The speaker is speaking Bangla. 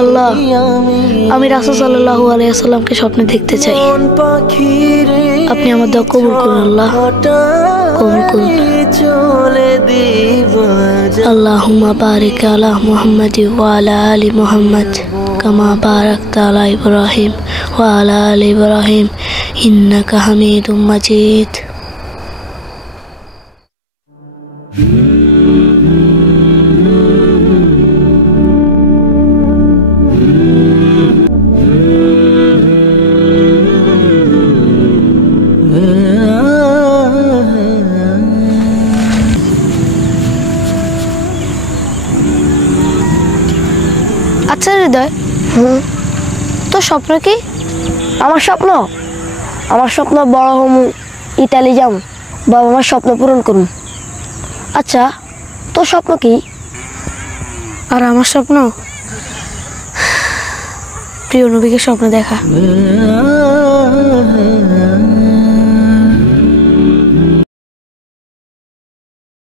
আল্লাহ, আমি রাসূল সাল্লাল্লাহু আলাইহি ওয়াসাল্লামকে স্বপ্নে দেখতে চাই। আপনি আমার দোয়া কবুল করুন আল্লাহ, কবুল করুন। আল্লাহুম্মা বারিক আলা মুহাম্মাদি ওয়া আলা আলি মুহাম্মাদ কামা বারাকতা আলা ইব্রাহিম ওয়া আলা আলি ইব্রাহিম ইন্নাকা হামিদুম মাজিদ। আচ্ছা হৃদয়, তোর স্বপ্ন কি? আমার স্বপ্ন বড় হমু, ইতালি যাম, বাবা আমার স্বপ্ন পূরণ করুন। আচ্ছা, তোর স্বপ্ন কি? আর আমার স্বপ্ন প্রিয় নবীকে স্বপ্ন দেখা।